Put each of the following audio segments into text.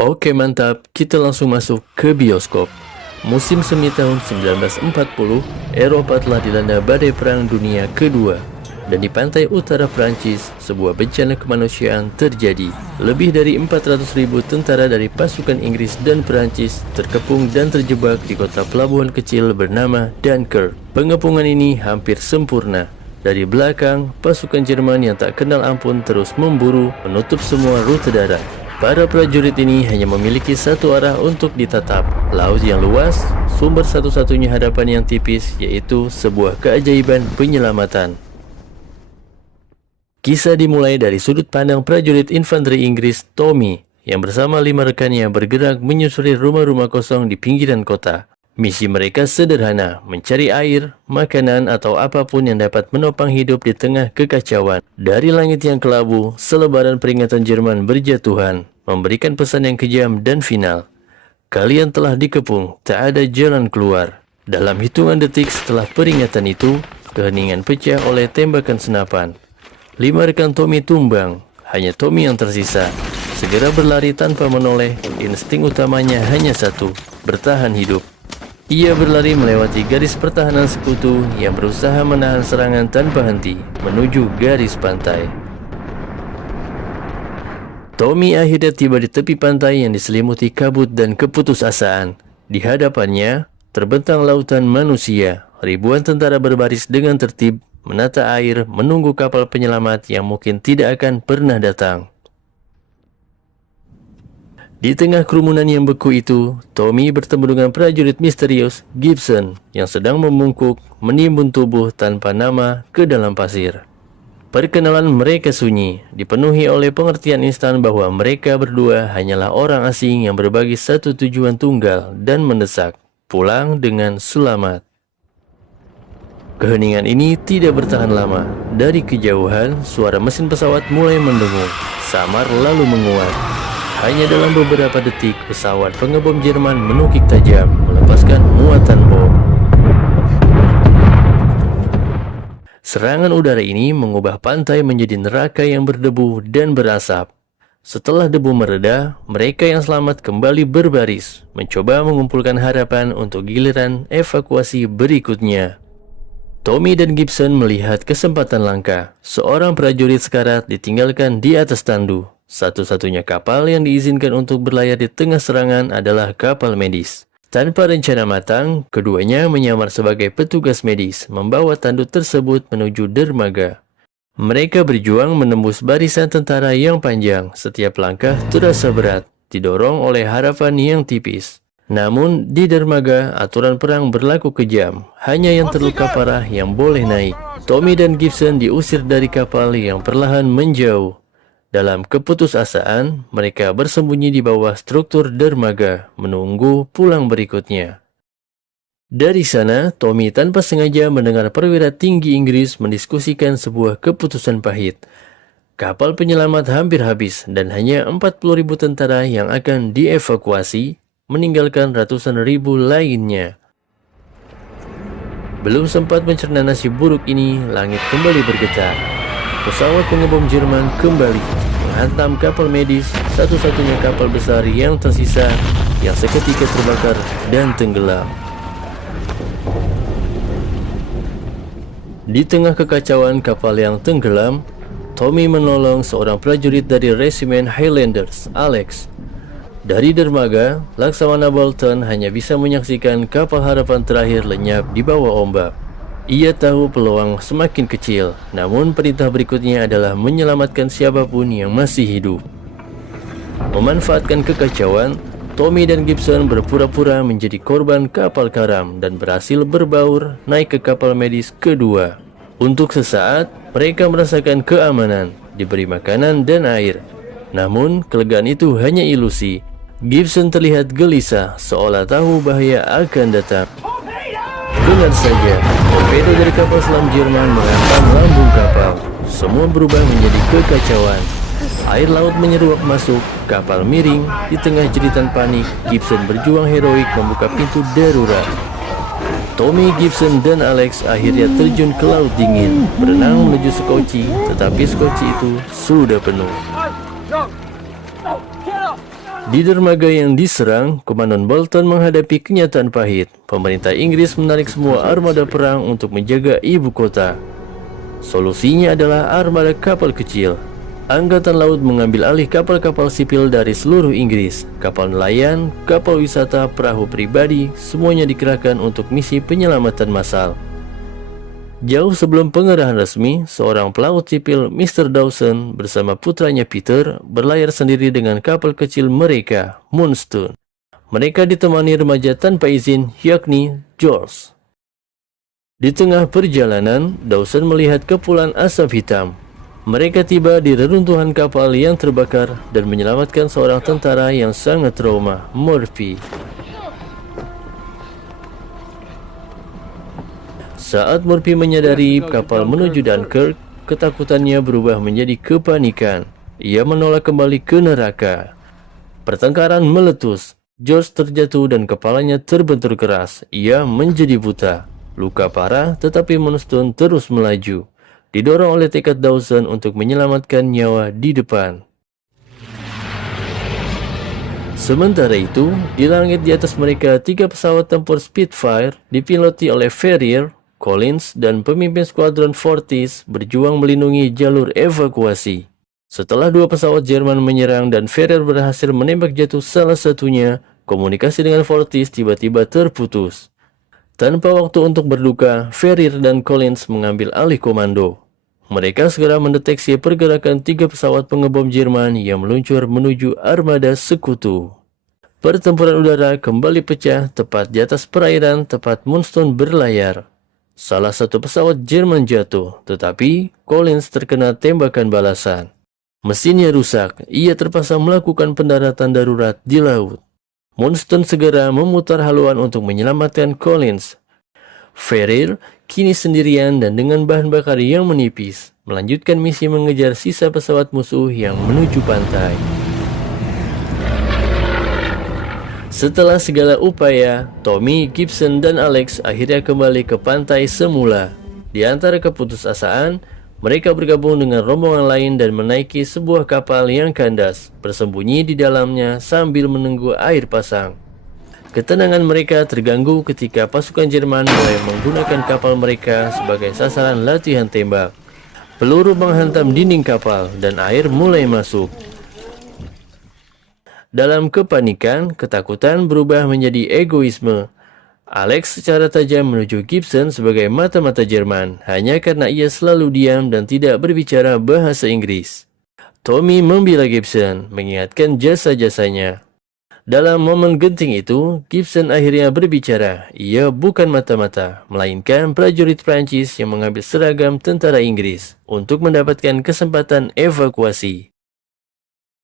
Oke mantap, kita langsung masuk ke bioskop. Musim semi tahun 1940, Eropa telah dilanda badai Perang Dunia Kedua. Dan di pantai utara Prancis, sebuah bencana kemanusiaan terjadi. Lebih dari 400.000 tentara dari pasukan Inggris dan Prancis terkepung dan terjebak di kota pelabuhan kecil bernama Dunkirk. Pengepungan ini hampir sempurna. Dari belakang, pasukan Jerman yang tak kenal ampun terus memburu, menutup semua rute darat. Para prajurit ini hanya memiliki satu arah untuk ditatap, laut yang luas, sumber satu-satunya hadapan yang tipis, yaitu sebuah keajaiban penyelamatan. Kisah dimulai dari sudut pandang prajurit infanteri Inggris Tommy, yang bersama 5 rekannya bergerak menyusuri rumah-rumah kosong di pinggiran kota. Misi mereka sederhana, mencari air, makanan, atau apapun yang dapat menopang hidup di tengah kekacauan. Dari langit yang kelabu, selebaran peringatan Jerman berjatuhan, memberikan pesan yang kejam dan final. Kalian telah dikepung, tak ada jalan keluar. Dalam hitungan detik setelah peringatan itu, keheningan pecah oleh tembakan senapan. 5 rekan Tommy tumbang, hanya Tommy yang tersisa. Segera berlari tanpa menoleh, insting utamanya hanya satu, bertahan hidup. Ia berlari melewati garis pertahanan sekutu yang berusaha menahan serangan tanpa henti menuju garis pantai. Tommy akhirnya tiba di tepi pantai yang diselimuti kabut dan keputusasaan. Di hadapannya, terbentang lautan manusia. Ribuan tentara berbaris dengan tertib, menata air, menunggu kapal penyelamat yang mungkin tidak akan pernah datang. Di tengah kerumunan yang beku itu, Tommy bertemu dengan prajurit misterius Gibson yang sedang membungkuk, menimbun tubuh tanpa nama ke dalam pasir. Perkenalan mereka sunyi, dipenuhi oleh pengertian instan bahwa mereka berdua hanyalah orang asing yang berbagi satu tujuan tunggal dan mendesak, pulang dengan selamat. Keheningan ini tidak bertahan lama. Dari kejauhan, suara mesin pesawat mulai mendengung, samar lalu menguat. Hanya dalam beberapa detik, pesawat pengebom Jerman menukik tajam, melepaskan muatan bom. Serangan udara ini mengubah pantai menjadi neraka yang berdebu dan berasap. Setelah debu mereda, mereka yang selamat kembali berbaris, mencoba mengumpulkan harapan untuk giliran evakuasi berikutnya. Tommy dan Gibson melihat kesempatan langka. Seorang prajurit sekarat ditinggalkan di atas tandu. Satu-satunya kapal yang diizinkan untuk berlayar di tengah serangan adalah kapal medis. Tanpa rencana matang, keduanya menyamar sebagai petugas medis, membawa tandu tersebut menuju dermaga. Mereka berjuang menembus barisan tentara yang panjang. Setiap langkah terasa berat, didorong oleh harapan yang tipis. Namun, di dermaga, aturan perang berlaku kejam. Hanya yang terluka parah yang boleh naik. Tommy dan Gibson diusir dari kapal yang perlahan menjauh. Dalam keputusasaan, mereka bersembunyi di bawah struktur dermaga, menunggu pulang berikutnya. Dari sana, Tommy tanpa sengaja mendengar perwira tinggi Inggris mendiskusikan sebuah keputusan pahit. Kapal penyelamat hampir habis dan hanya 40.000 tentara yang akan dievakuasi, meninggalkan ratusan ribu lainnya. Belum sempat mencerna nasib buruk ini, langit kembali bergetar. Pesawat pengebom Jerman kembali menghantam kapal medis, satu-satunya kapal besar yang tersisa, yang seketika terbakar dan tenggelam. Di tengah kekacauan kapal yang tenggelam, Tommy menolong seorang prajurit dari resimen Highlanders, Alex. Dari dermaga, Laksamana Bolton hanya bisa menyaksikan kapal harapan terakhir lenyap di bawah ombak. Ia tahu peluang semakin kecil, namun perintah berikutnya adalah menyelamatkan siapapun yang masih hidup. Memanfaatkan kekacauan, Tommy dan Gibson berpura-pura menjadi korban kapal karam dan berhasil berbaur naik ke kapal medis kedua. Untuk sesaat, mereka merasakan keamanan, diberi makanan dan air. Namun, kelegaan itu hanya ilusi. Gibson terlihat gelisah, seolah tahu bahaya akan datang. Dengar saja, torpedo dari kapal selam Jerman menghantam lambung kapal. Semua berubah menjadi kekacauan. Air laut menyeruak masuk, kapal miring. Di tengah jeritan panik, Gibson berjuang heroik membuka pintu darurat. Tommy, Gibson, dan Alex akhirnya terjun ke laut dingin, berenang menuju skoci, tetapi skoci itu sudah penuh. Di dermaga yang diserang, Komandan Bolton menghadapi kenyataan pahit. Pemerintah Inggris menarik semua armada perang untuk menjaga ibu kota. Solusinya adalah armada kapal kecil. Angkatan Laut mengambil alih kapal-kapal sipil dari seluruh Inggris. Kapal nelayan, kapal wisata, perahu pribadi, semuanya dikerahkan untuk misi penyelamatan massal. Jauh sebelum pengerahan resmi, seorang pelaut sipil, Mr. Dawson, bersama putranya Peter, berlayar sendiri dengan kapal kecil mereka, Moonstone. Mereka ditemani remaja tanpa izin, yakni George. Di tengah perjalanan, Dawson melihat kepulan asap hitam. Mereka tiba di reruntuhan kapal yang terbakar dan menyelamatkan seorang tentara yang sangat trauma, Murphy. Saat Murphy menyadari kapal menuju Dunkirk, ketakutannya berubah menjadi kepanikan. Ia menolak kembali ke neraka. Pertengkaran meletus. George terjatuh dan kepalanya terbentur keras. Ia menjadi buta. Luka parah, tetapi Moonstone terus melaju. Didorong oleh tekad Dawson untuk menyelamatkan nyawa di depan. Sementara itu, di langit di atas mereka 3 pesawat tempur Spitfire dipiloti oleh Ferrier, Collins, dan pemimpin skuadron Fortis berjuang melindungi jalur evakuasi. Setelah 2 pesawat Jerman menyerang dan Ferrier berhasil menembak jatuh salah satunya, komunikasi dengan Fortis tiba-tiba terputus. Tanpa waktu untuk berduka, Ferrier dan Collins mengambil alih komando. Mereka segera mendeteksi pergerakan 3 pesawat pengebom Jerman yang meluncur menuju armada sekutu. Pertempuran udara kembali pecah tepat di atas perairan tempat Moonstone berlayar. Salah satu pesawat Jerman jatuh, tetapi Collins terkena tembakan balasan. Mesinnya rusak, ia terpaksa melakukan pendaratan darurat di laut. Moonstone segera memutar haluan untuk menyelamatkan Collins. Ferrier kini sendirian dan dengan bahan bakar yang menipis, melanjutkan misi mengejar sisa pesawat musuh yang menuju pantai. Setelah segala upaya, Tommy, Gibson, dan Alex akhirnya kembali ke pantai semula. Di antara keputusasaan, mereka bergabung dengan rombongan lain dan menaiki sebuah kapal yang kandas, bersembunyi di dalamnya sambil menunggu air pasang. Ketenangan mereka terganggu ketika pasukan Jerman mulai menggunakan kapal mereka sebagai sasaran latihan tembak. Peluru menghantam dinding kapal dan air mulai masuk. Dalam kepanikan, ketakutan berubah menjadi egoisme. Alex secara tajam menuju Gibson sebagai mata-mata Jerman, hanya karena ia selalu diam dan tidak berbicara bahasa Inggris. Tommy membela Gibson, mengingatkan jasa-jasanya. Dalam momen genting itu, Gibson akhirnya berbicara. Ia bukan mata-mata, melainkan prajurit Prancis yang mengambil seragam tentara Inggris untuk mendapatkan kesempatan evakuasi.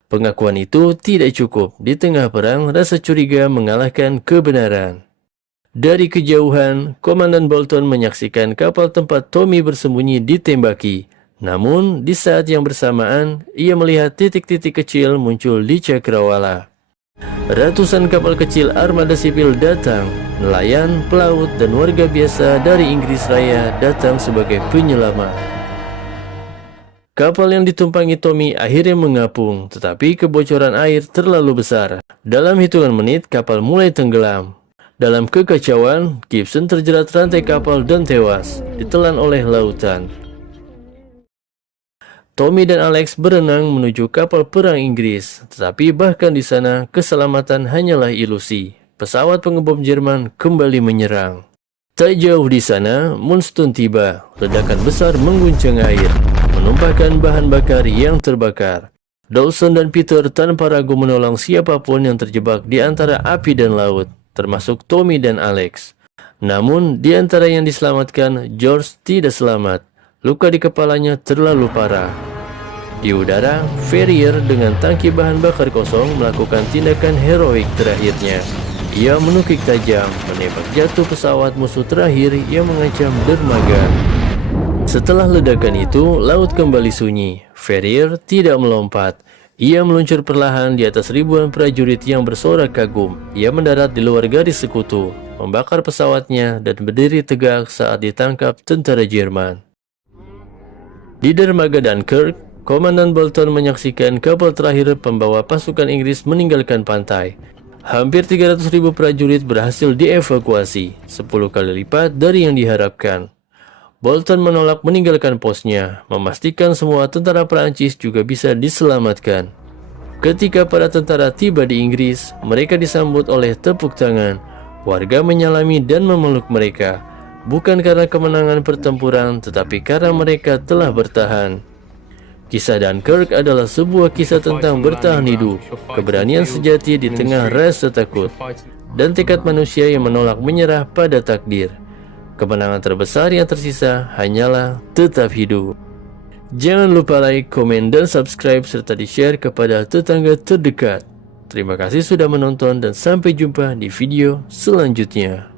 Pengakuan itu tidak cukup. Di tengah perang, rasa curiga mengalahkan kebenaran. Dari kejauhan, Komandan Bolton menyaksikan kapal tempat Tommy bersembunyi ditembaki. Namun, di saat yang bersamaan, ia melihat titik-titik kecil muncul di cakrawala. Ratusan kapal kecil armada sipil datang. Nelayan, pelaut, dan warga biasa dari Inggris Raya datang sebagai penyelamat. Kapal yang ditumpangi Tommy akhirnya mengapung, tetapi kebocoran air terlalu besar. Dalam hitungan menit, kapal mulai tenggelam. Dalam kekacauan, Gibson terjerat rantai kapal dan tewas, ditelan oleh lautan. Tommy dan Alex berenang menuju kapal perang Inggris, tetapi bahkan di sana keselamatan hanyalah ilusi. Pesawat pengebom Jerman kembali menyerang. Tak jauh di sana, Moonstone tiba. Ledakan besar mengguncang air, menumpahkan bahan bakar yang terbakar. Dawson dan Peter tanpa ragu menolong siapapun yang terjebak di antara api dan laut, termasuk Tommy dan Alex. Namun, di antara yang diselamatkan, George tidak selamat. Luka di kepalanya terlalu parah. Di udara, Ferrier dengan tangki bahan bakar kosong melakukan tindakan heroik terakhirnya. Ia menukik tajam, menembak jatuh pesawat musuh terakhir yang mengancam dermaga. Setelah ledakan itu, laut kembali sunyi. Ferrier tidak melompat. Ia meluncur perlahan di atas ribuan prajurit yang bersorak kagum. Ia mendarat di luar garis sekutu, membakar pesawatnya dan berdiri tegak saat ditangkap tentara Jerman. Di dermaga Dunkirk, Komandan Bolton menyaksikan kapal terakhir pembawa pasukan Inggris meninggalkan pantai. Hampir 300.000 prajurit berhasil dievakuasi, 10 kali lipat dari yang diharapkan. Bolton menolak meninggalkan posnya, memastikan semua tentara Prancis juga bisa diselamatkan. Ketika para tentara tiba di Inggris, mereka disambut oleh tepuk tangan. Warga menyalami dan memeluk mereka, bukan karena kemenangan pertempuran, tetapi karena mereka telah bertahan. Kisah Dunkirk adalah sebuah kisah tentang bertahan hidup, keberanian sejati di tengah rasa takut, dan tekad manusia yang menolak menyerah pada takdir. Kemenangan terbesar yang tersisa hanyalah tetap hidup. Jangan lupa like, komen, dan subscribe serta di-share kepada tetangga terdekat. Terima kasih sudah menonton dan sampai jumpa di video selanjutnya.